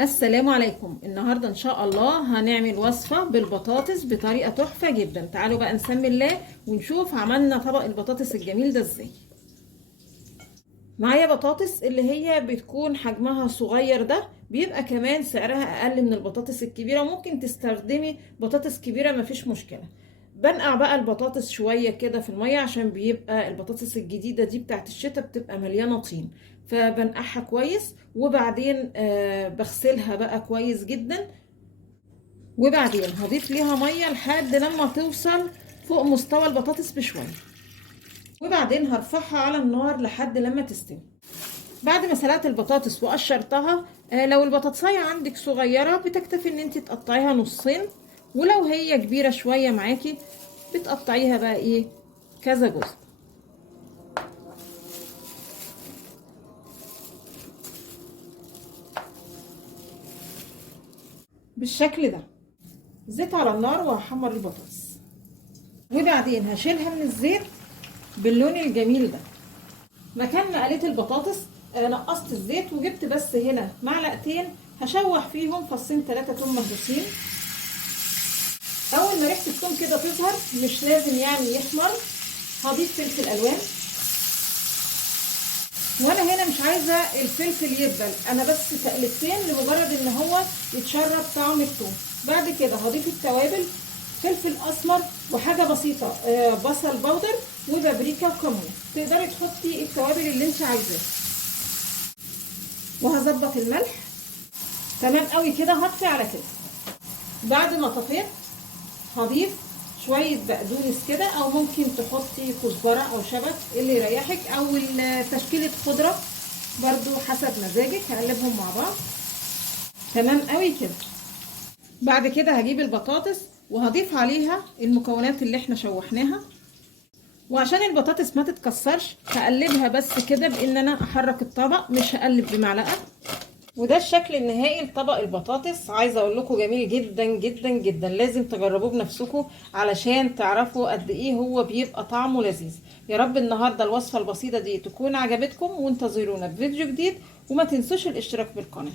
السلام عليكم. النهاردة ان شاء الله هنعمل وصفة بالبطاطس بطريقة تحفة جدا. تعالوا بقى نسمي الله ونشوف عملنا طبق البطاطس الجميل ده ازاي. معايا بطاطس اللي هي بتكون حجمها صغير، ده بيبقى كمان سعرها اقل من البطاطس الكبيرة. ممكن تستخدمي بطاطس كبيرة مفيش مشكلة. بنقع بقى البطاطس شوية كده في المية عشان بيبقى البطاطس الجديدة دي بتاعت الشتاء بتبقى مليانة طين، فبنقعها كويس وبعدين بغسلها بقى كويس جدا. وبعدين هضيف ليها مية لحد لما توصل فوق مستوى البطاطس بشوية، وبعدين هرفعها على النار لحد لما تستوي. بعد ما سلقت البطاطس وقشرتها، لو البطاطساية عندك صغيرة بتكتفي ان انت تقطعيها نصين، ولو هي كبيرة شوية معاكي بتقطعيها بقى ايه كذا جزء بالشكل ده. زيت على النار وهحمر البطاطس، وبعدين هشيلها من الزيت باللون الجميل ده. مكان ما قليت البطاطس نقصت الزيت وجبت بس هنا معلقتين هشوح فيهم فصين 3 توم مهروسين. اول ما ريحه الثوم كده تظهر، مش لازم يعني يحمر، هضيف فلفل الوان. وانا هنا مش عايزه الفلفل يدبل، انا بس تقلبتين لمجرد ان هو يتشرب طعم الثوم. بعد كده هضيف التوابل، فلفل اسمر وحاجه بسيطه بصل بودر وبابريكا وكمون. تقدري تحطي التوابل اللي انت عايزاها، وهظبط الملح. تمام قوي كده، هطفي على كده. بعد ما طفيت هضيف شويه بقدونس كده، او ممكن تحطي كزبره او شبت اللي يريحك، او تشكيله خضره برضو حسب مزاجك. هقلبهم مع بعض. تمام قوي كده. بعد كده هجيب البطاطس وهضيف عليها المكونات اللي احنا شوحناها، وعشان البطاطس ما تتكسرش هقلبها بس كده بان انا احرك الطبق، مش هقلب بمعلقه. وده الشكل النهائي لطبق البطاطس. عايزه اقول لكم جميل جدا جدا جدا، لازم تجربوه بنفسكم علشان تعرفوا قد ايه هو بيبقى طعمه لذيذ. يا رب النهارده الوصفه البسيطه دي تكون عجبتكم، وانتظرونا بفيديو جديد، وما تنسوش الاشتراك بالقناه.